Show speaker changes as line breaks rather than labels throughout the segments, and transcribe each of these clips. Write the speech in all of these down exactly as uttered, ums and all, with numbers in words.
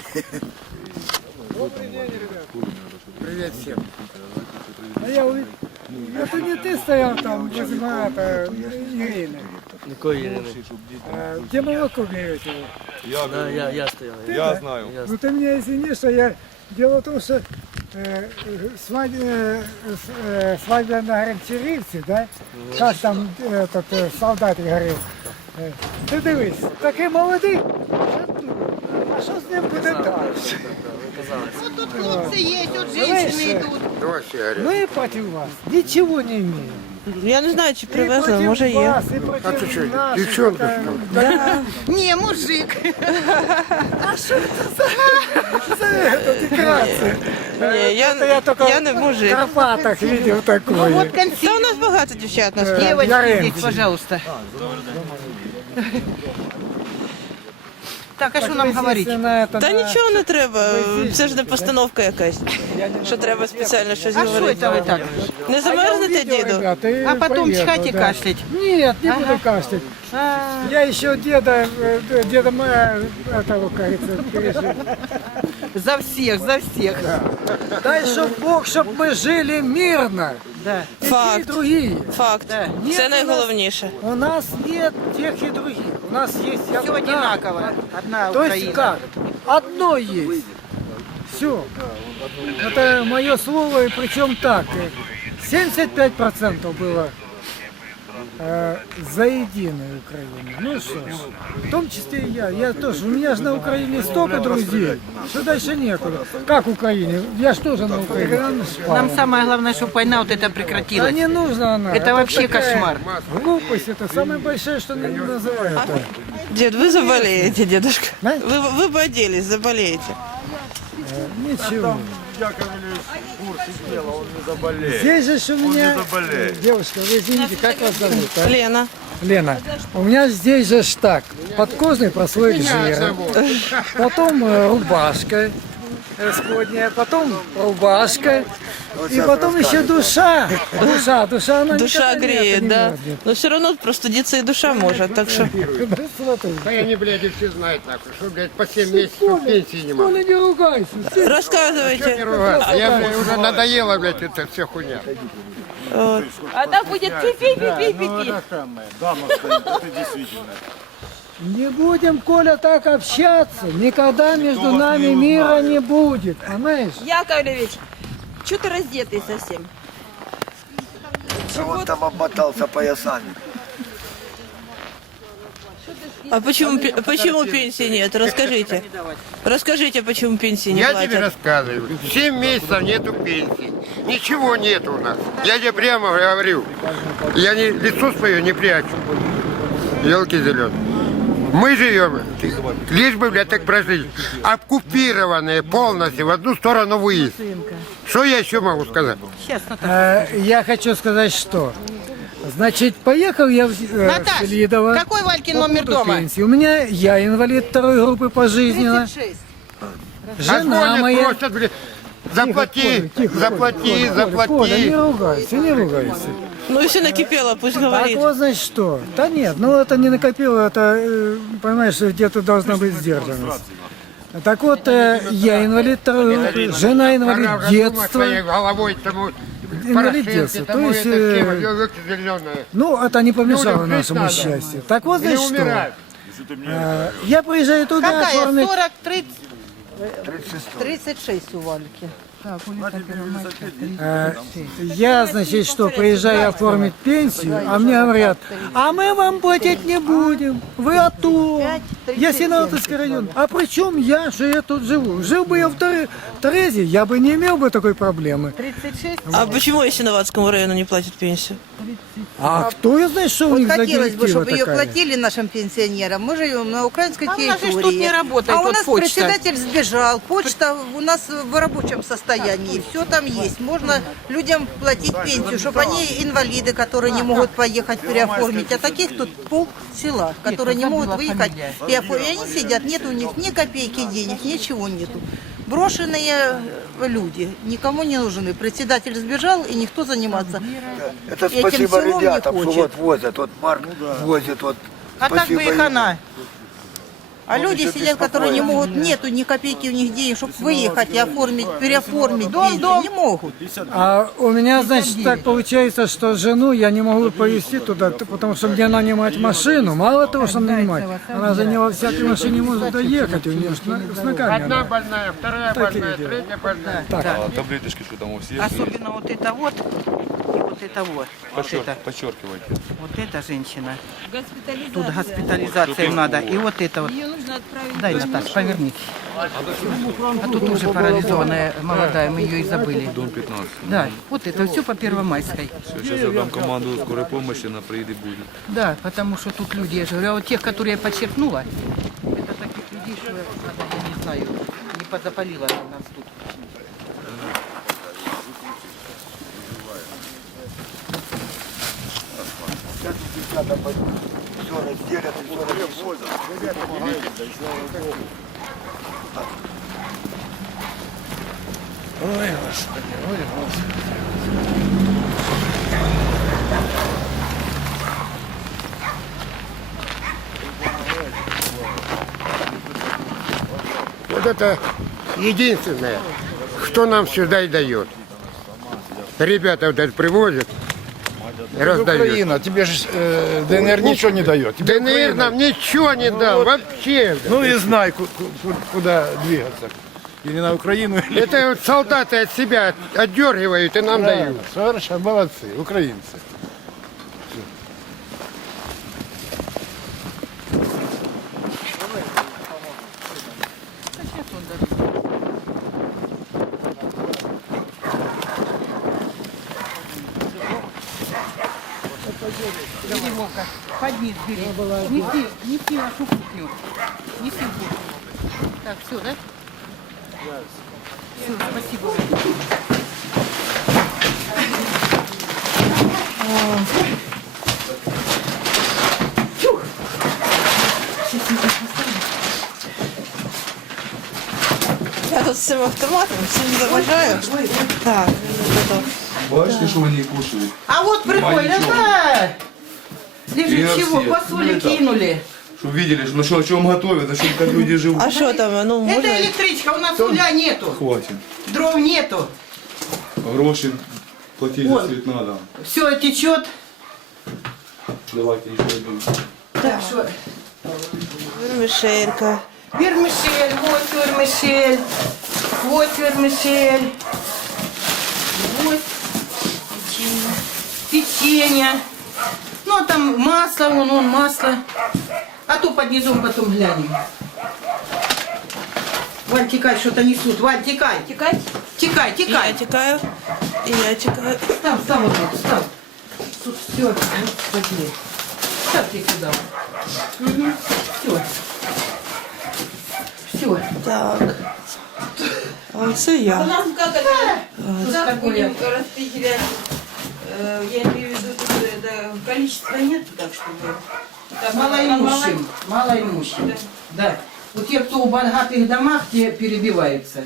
Добрый день, ребят. Привет всем.
А я увидел. Это не ты стоял там возле это, Ирины.
Какой Ирины?
А, где молоко берете?
Я, да, я, я стоял.
Ты,
Я
да?
знаю.
Ну ты меня извини, что я... Дело в том, что э, свадьба, э, э, свадьба на Гончарівці, да? Как там этот э, солдат говорил. Э, ти дивись, такий молодий, а що з ним буде далі?
Вот тут хлопцы есть, вот
Знаешь,
женщины идут.
Давай сигарет.
Мы против вас ничего не имеем.
Я не знаю, чи
И
привезли,
против
може є.
вас, и против
А ты что,
нас,
девчонка,
это-
что ли?
Да.
Не, мужик.
За это декорация.
Ні, я,
Это я только
я не
в
мужик.
Карпатах видел
Ну
такое.
вот
Та у
консилиум.
нас багато дівчат на
Э,
світі.
Девочки
Яренко.
здесь, пожалуйста. Так, а что
Так
нам
вы,
говорить?
естественно, это
Та
на-
нічого не треба,
Ви
це ж не постановка якась, що треба спеціально щось
А что
говорити.
это вы так?
Не
А я
замерзнете,
увидел,
діду?
ребята, и
А потом
поеду,
чихать и
да.
кашлять?
Нет, не буду кашлять.
А,
Я еще деда, э, деда моя, этого, кажется, пережил.
За всех, за всех.
Дай, чтоб Бог, чтоб мы жили мирно.
Да.
И те, и
Факт.
другие.
Факт.
Да.
Ні,
Це
у нас-
найголовніше.
У нас нет тех и других. У нас есть
Все
одна.
одинаково. Одна
То есть
Украина.
как? Одно есть. Все. Это мое слово, и причем так. семьдесят пять процентов было э, за единую Украину. Ну что ж, в том числе и я. Я тоже. У меня же на Украине столько друзей, что дальше некуда. Как в Украине? Я же тоже на Украине спал.
Нам самое главное, чтобы война вот это
Да
прекратилась.
не нужно она.
Это вообще
такая
кошмар.
Глупость, это самое большое, что не называют.
Дід, ви заболеєте, дедушка.
Да?
Ви, ви б оделись, заболеєте.
Ничего.
Яковлевич курс сделал, он не заболеет.
Здесь же ж у меня...
заболеет.
Девушка, вы извините, как вас зовут? а?
Лена.
Лена, у меня здесь же ж так, подкожный прослойк жира, потом э, рубашка э, сподняя, потом рубашка, и потом еще душа. Душа, душа, она
Душа
никогда лето
греет,
не
да.
мерзнет.
Но все равно простудиться и душа может, так что...
Смотри.
Да они, блядь, и все знают, нахуй, что, блядь, по семь месяцев пенсии не могут.
Коля, не ругайся. Ты-
Не
Рассказывайте.
ругаться. Я, блядь, уже надоела, блядь, это все хуйня.
Она будет пи-пи-пи-пи-пи.
Не будем, Коля, так общаться. Никогда между нами мира не будет. Понимаешь?
Яковлевич, что ты раздетый совсем?
Он там обмотался поясами.
А почему, пе- почему пенсии нет? Расскажите. Расскажите, почему пенсии не
Я тебе
платят.
рассказываю. Семь месяцев нету пенсии. Ничего нету у нас. Я тебе прямо говорю. Я не, лицо свое не прячу. Елки зеленые. Мы живем, лишь бы, блядь, так прожить. Оккупированные полностью в одну сторону выезд. Что я еще могу сказать?
Э, Я хочу сказать, что... Значит, поехал я в, э,
Наташ,
в Селидово.
какой Валькин
по
номер
поводу
дома?
пенсии. У меня я инвалид второй группы пожизненно.
А
Жена
звонят,
моя...
просят, блядь, заплати,
Тихо, Коля, тихо,
заплати,
Коля, Коля, Коля, не
заплати.
ругайся, не ругайся.
Ну, если накипело, пусть
Так
говорит.
вот, значит, что? Да нет, ну это не накопило, это, э, понимаешь, где-то должна быть сдержанность. Так вот, э, я инвалид второй группы, жена инвалид
Она уже думает
детства.
своей головой тому
Инвалид
Порошенко,
детства. То
тому
есть,
это
э,
всем, елки зеленые.
Ну, это не помешало
Людям жить
нашему
надо.
счастью. Так вот,
Или
значит, что?
умирать.
Э, Я приезжаю туда
Какая?
оформить...
сорок, тридцать? тридцать шесть у Вальки.
Э, Я, значит, что, приезжаю оформить пенсию, а мне говорят, а мы вам платить не будем, вы АТО. Я Синалтовский район. А при чем я, что я тут живу? Жил бы я в Торе- Торезе, я бы не имел бы такой проблемы.
тридцать шесть?
А почему если Новатскому району не платят пенсию?
А кто я знает, что у
Вот
них за
хотелось бы,
директива
чтобы ее
такая?
платили нашим пенсионерам. Мы живем на украинской
А у нас же
территории.
тут не работает
а у
вот
нас
почта.
председатель сбежал. Почта у нас в рабочем состоянии. Все там есть. Можно людям платить пенсию, чтобы они инвалиды, которые не могут поехать переоформить. А таких тут пол села, которые не могут выехать и оформить. И они сидят, нет у них ни копейки денег, ничего нету. Брошенные люди, никому не нужны. Председатель сбежал, и никто заниматься
Это
этим
спасибо
селом не
ребятам, что
хочет.
вот возят, вот Марк возит, вот
А так бы
спасибо
их
им.
она.
А люди сидят, которые не могут, нету ни копейки у них денег, чтобы выехать и оформить, переоформить пенсию, не могут.
А у меня, значит, так получается, что жену я не могу повезти туда, т- потому что где нанимать машину, мало того, что нанимать, она за него всякой машине не может доехать, у нее ж на- с ногами.
Одна
она.
больная, вторая
Такие
больная,
дела.
третья больная.
А таблеточки что там у всех?
Особенно вот это вот и вот это вот. Вот
Подчер-
это,
Подчеркивайте.
вот эта женщина.
Госпитализация.
Тут госпитализация им надо. И вот это вот.
Ее нужно отправить.
Дай, Наташа, поверните. А тут уже парализованная молодая, мы ее и забыли.
Дом пятнадцать.
Да, вот это все по Первомайской.
Все, сейчас я дам команду скорой помощи, она приедет будет.
Да, потому что тут люди, я же говорю, а вот тех, которые я подчеркнула, это таких людей, что я, я не знаю, не позапалила она нас тут.
Все разделят и все разнесут.
Вот это единственное, что нам сюда и дает. Ребята вот это привозят, раздают.
Украина, тебе же э, ДНР ничего не дает. Тебе
ДНР
Украина-
нам ничего не дал, вообще.
Ну и знай, ку- ку- куда двигаться. Или на Украину, или...
Это вот солдаты от себя отдергивают и нам дают.
Совершенно молодцы, украинцы.
Иди, Вовка, подни, бери. Неси, неси нашу кухню. Неси в кухню. Так, все, да? Все, спасибо.
Я тут с этим автоматом все не завожаю. Так, вот
Бачите, что они кушают?
А вот прикольно, да. Лежит
Версия.
чего, посоли
Ну, это-
кинули.
Чтобы видели, что, что, о чем готовят, о чем как люди живут.
а что там, ну можно?
Это электричка, у нас угля нету.
Хватит.
Дров нету.
Гроши платить за
Вон.
свет надо.
Все течет.
Давайте еще один.
Так что,
Вермишелька.
вермишель, вот вермишель, вот вермишель, вот печенье. Ну, а там масло, вон, вон масло. А то под низом потом глянем. Валь, текай, что-то несут. Валь, текай.
Текать?
Текай,
И я
текай.
текаю, и я текаю.
Став, став вот тут, став. Тут все, вот смотри. Ставьте сюда. Угу. Все. Все.
Так. А все
У
я.
нас как это?
Тут
Как
такое.
будем распределять? Э, Я имею в виду, тут это, количества нет, так чтобы... Так,
Малоимущим. Малоимущим. Да. У тех, кто в богатых домах, те перебиваются.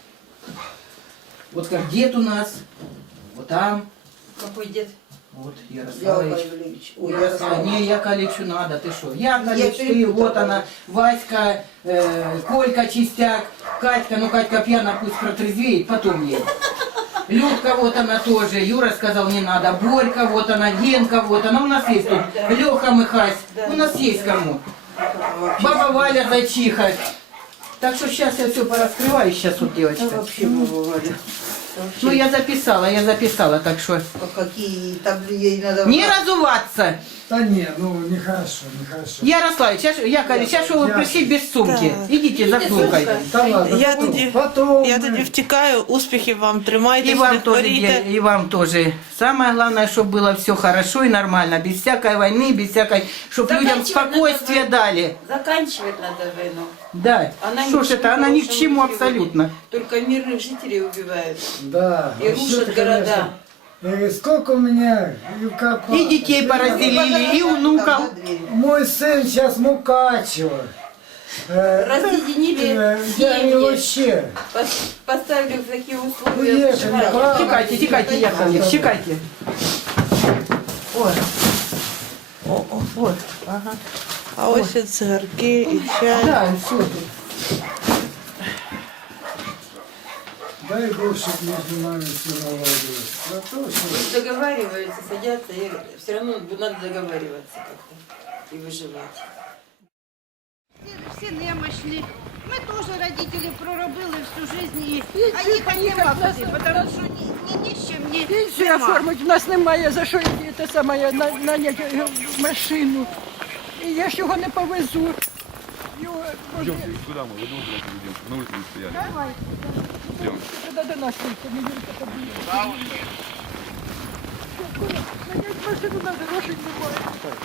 Вот как дед у нас, вот там,
Какой дед?
вот Ярославович.
Ой,
Ярослав, не, Яковлевичу надо, ты что? Яковлевич,
Я
ты,
перепутала.
вот она, Васька, э, Колька Чистяк, Катька, ну Катька пьяна, пусть протрезвеет, потом ей. Людка вот она тоже, Юра сказал не надо, Борька вот она, Генка вот она, у нас есть тут, Леха Мыхась, у нас есть кому. Баба Валя Зайчиха. Так что сейчас я все пораскрываю, сейчас вот девочка.
Вообще бывали.
Ну я записала, я записала, так что
Какие там ей надо...
не разуваться.
Да не, ну нехорошо, нехорошо.
Ярославич, сейчас, Яковлевич, сейчас что вы пришли без сумки? Идите за сумкой.
Та ладно,
Я
потом,
тоді,
потом,
я тоді втікаю, успіхів вам, тримайтесь,
И
не
вам тоже,
хворійте.
и вам тоже. Самое главное, чтобы было все хорошо и нормально, без всякой войны, без всякой, чтобы людям
Заканчивать
спокойствие
надо.
дали.
Заканчивать надо войну.
Да.
Она
Что
ни
ж
к
это,
чему
она ни к
хорошему
чему
не приводит.
абсолютно.
Только мирных жителей убивают.
да.
И
вообще-то,
рушат города.
конечно, э, сколько у меня, и, как,
И детей поразделили, и внуков.
Мой сын сейчас Мукачево. Э,
Разъединили
э, я не
семьи.
вообще.
Пос- Поставили в такие условия
Уехали,
выживания.
да.
Чекайте, чекайте, Яковлевич, чекайте. Ой. О, о, вот, ага.
А ось і цигарки, і чай.
Да, все тут.
Дай Бог, щоб між нами все наладилось. За то, що
Договариваются, садятся, и все равно надо договариваться как-то и выживать.
Всі немощні. Ми теж родителі проробили всю життя, і а їхати нема куди, тому що ні, ні, ні з чим, ні
Пенсію
нема.
оформить, у нас немає за що це саме на- наняти машину. І я ж його не повезу. Його можна
Куда мы? В дом идем, на улице стояли.
давай.
Идем.
Туди до нас тільки, не Юрка побіг. Наняти машину треба, грошей немає.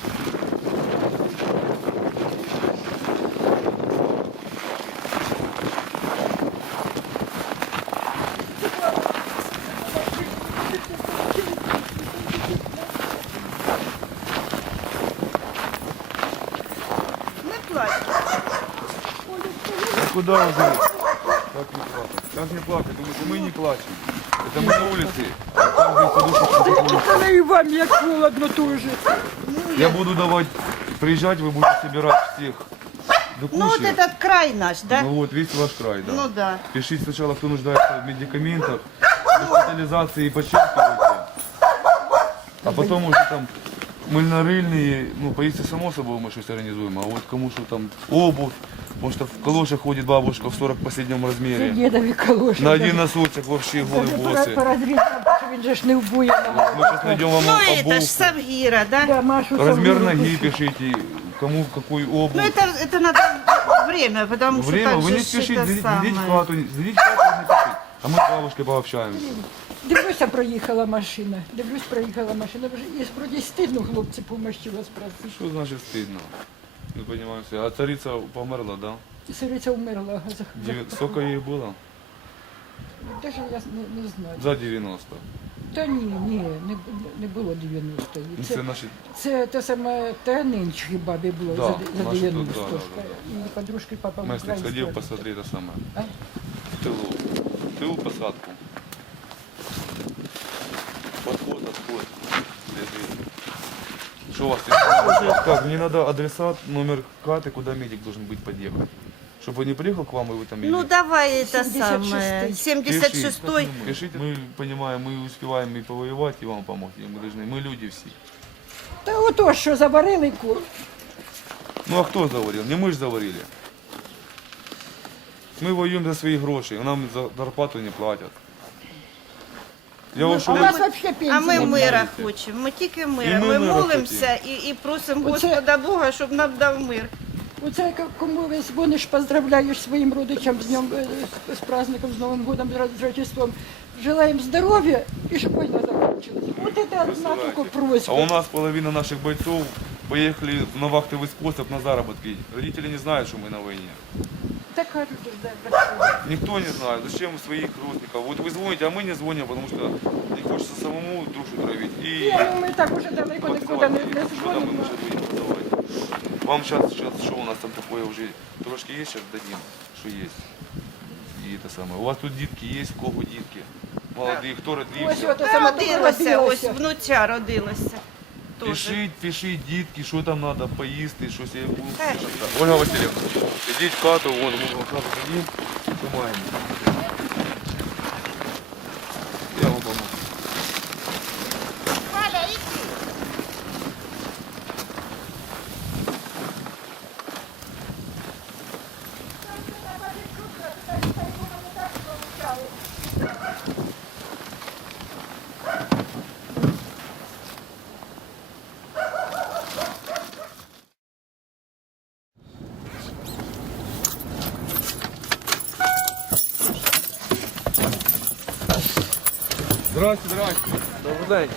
Не плач.
Куда уже? Как не плакать? Как не плакать? Потому что мы не плачем. Это мы на улице. Каждый подушку.
Але і вам як холодно теж.
Я буду давать, приезжать, вы будете собирать всех до
Ну от
кучи.
этот край наш, да?
Ну вот, весь ваш край, да.
Ну да.
Пишите сначала, кто нуждается в медикаментах, госпитализации и подчеркивайте. А потом уже там мыльно-рыльные, ну, поесть само собой мы что-то организуем, а вот кому что там, обувь, потому что в калошах ходит бабушка в сорок последнем размере.
Дідові калоші.
На один носочек вообще голые волосы.
Порозрізав, що він же ж не вбує.
Мы сейчас найдем вам
Ну это ж
обувку.
Савгира, да?
Да, Машу
Размер
Савгіру
ноги
пишіть.
пишите, кому какую обувь.
Ну это, это надо время, потому что
Время,
так
вы
же
не
ж
спешите,
это
зайдите зайдите в
самое.
хату, зайдите в хату, не спешите. А мы с бабушкой пообщаемся.
Дивлюся, проїхала машина. Дивлюсь, проїхала машина. Вже і вроді стидно, хлопці, помощі вас просити.
Что значит стыдно? Не понимаю. А царица померла, да?
Сириця умерла. За-
Девя- Сколько ей было?
Даже я не, не знаю.
За девяносто.
Та ні, ні, не, не було дев'яностої.
Ну,
Це,
Це наші...
це те саме те нинчі бабі було
Да,
за, за
наші тут,
дев'яносто.
да, да, да,
І подружки папа в
Месник
Українську.
сходил, посмотри это самое.
А?
В тылу. В тылу посадку. Подход, отход. Лежит. Что у вас есть? Как, мне надо адресат, номер карты, куда медик должен быть подъехать. Чтобы он не приехал к вам, и вы там...
Ну
или-
давай это
семьдесят
самое.
шестой.
семьдесят шестой.
Пишите. Мы понимаем, мы успеваем и повоевать, и вам помочь. И мы должны, мы люди все.
Та ото, що заварили кур.
Ну а кто заварил? Не мы же заварили. Мы воюем за свои гроши, нам за зарплату не платят. Я
А
ушел.
у нас взагалі пенсії
А ми
немає.
мира хочемо. Ми тільки мира.
І ми
Ми
мира
молимося і, і просимо
Оце-
Господа Бога, щоб нам дав мир.
Оце кому ви дзвониш, поздравляєш своїм родичам з днем, е, з, з праздником, з Новим годом, з Рождеством. Желаем здоровья и чтобы война закончилась. Вот это одна только
А у
просьба.
нас половина наших бойцов поехали на вахтовый способ на заработки. Родители не знают, что мы на войне.
Так кажут, да, красиво.
Никто не знает, зачем своих родственников. Вот вы звоните, а мы не звоним, потому что не хочется самому душу травить. И
Ні, ну ми так уже далеко нікуди не, не
Что там мы
дзвонимо.
уже будем продавать? Вам сейчас, сейчас, что у нас там такое уже, трошки есть, сейчас дадим, что есть. И это самое. У вас тут дітки есть, в кого дітки? Молодые, кто
Ось
родился?
ото саме
Родилося, ось внуця родилося. Тоже.
Пишіть, пишіть, дітки, що там треба поїсти, щось я буду.
Е.
Ольга Васильівна, ідіть в хату, вон, ми в хату ходимо, тримаємо. Я вам помогу. Здрасте, здрасте. Добрий день.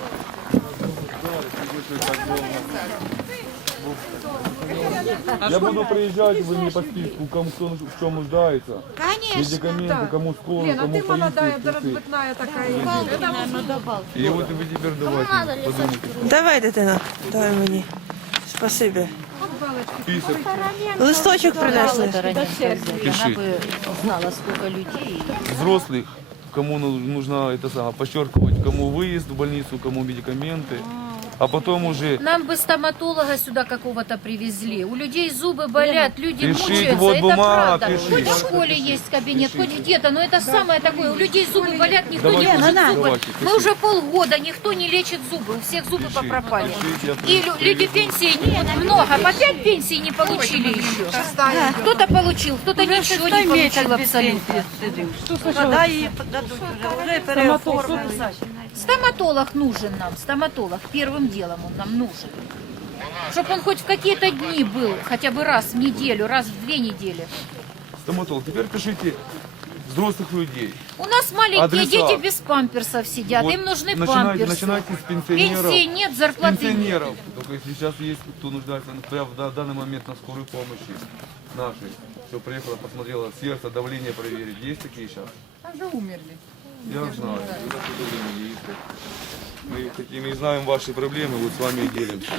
Я буду приезжать, вы мне по списку, кому кто в чем нуждается.
Конечно.
Медикаменты, кому скоро,
Лена,
кому
ты молодая,
поесть, цветы.
разбитная такая.
И вот вы теперь давайте, подумайте.
Давай, дитина, давай мені. Спасибо.
Список.
Листочок принесли.
Пишите.
Знала, сколько людей.
Взрослых, кому ну- нужно это самое, подчеркивать, кому выезд в больницу, кому медикаменты. а потом уже...
Нам бы стоматолога сюда какого-то привезли. У людей зубы болят, люди
Пишите,
мучаются.
вот
это
бумага,
правда.
пишите.
Хоть в школе есть кабинет, хоть где-то, но это самое такое. У людей зубы болят, никто
Давайте,
не может
давайте,
зубы.
давайте,
Мы уже полгода, никто не лечит зубы, у всех зубы
Пишите,
попропали.
пишите, я
И лю- люди пенсии нет, много, по пять пенсий не получили еще. Кто-то получил, кто-то ничего не получил абсолютно.
Когда її дадуть вже, вже переоформили.
Стоматолог нужен нам, стоматолог, первым делом он нам нужен. Чтобы он хоть в какие-то дни был, хотя бы раз в неделю, раз в две недели.
Стоматолог, теперь пишите взрослых людей.
У нас маленькие
Адреса.
дети без памперсов сидят,
Вот
им нужны
начинайте,
памперсы.
начинайте с пенсионеров.
Пенсии нет, зарплаты нет.
Пенсионеров. Только если сейчас есть кто нуждается например, в данный момент на скорой помощи нашей, все приехала, посмотрела сердце, давление проверить. Есть такие сейчас?
Уже умерли.
Я знаю. Вы наши журналисты. Мы хотим и знаем ваши проблемы, вот с вами и делимся.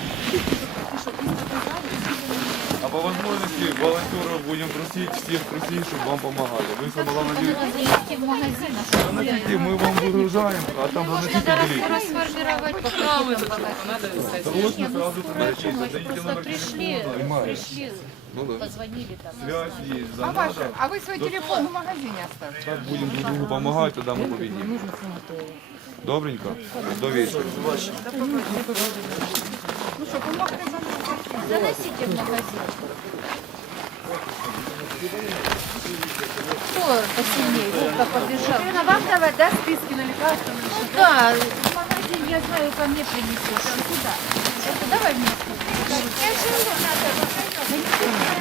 А по возможности волонтеров будем просить, всех просить, чтобы вам помогали. Вы самое главное
Заносите в магазин, а что вы
заносите, мы вам выгружаем, а там заносите делитесь.
расформировать по каким-то
Срочно сразу
Просто
дадите номер
пришли,
телефона.
пришли,
Ну да.
позвонили там.
Связь есть,
А,
да,
ваше,
надо.
а вы свой телефон в магазине оставьте.
Так будем друг другу помогать, тогда мы победим. Добренько? До вечера.
Заносите в магазин. Кто посильнее? Вовка побежал.
Наверное, вам давать, да, списки на лекарства?
Ну да, в магазин, я знаю, ко мне принесешь. Куда? Это давай вместе. Я живу, надо.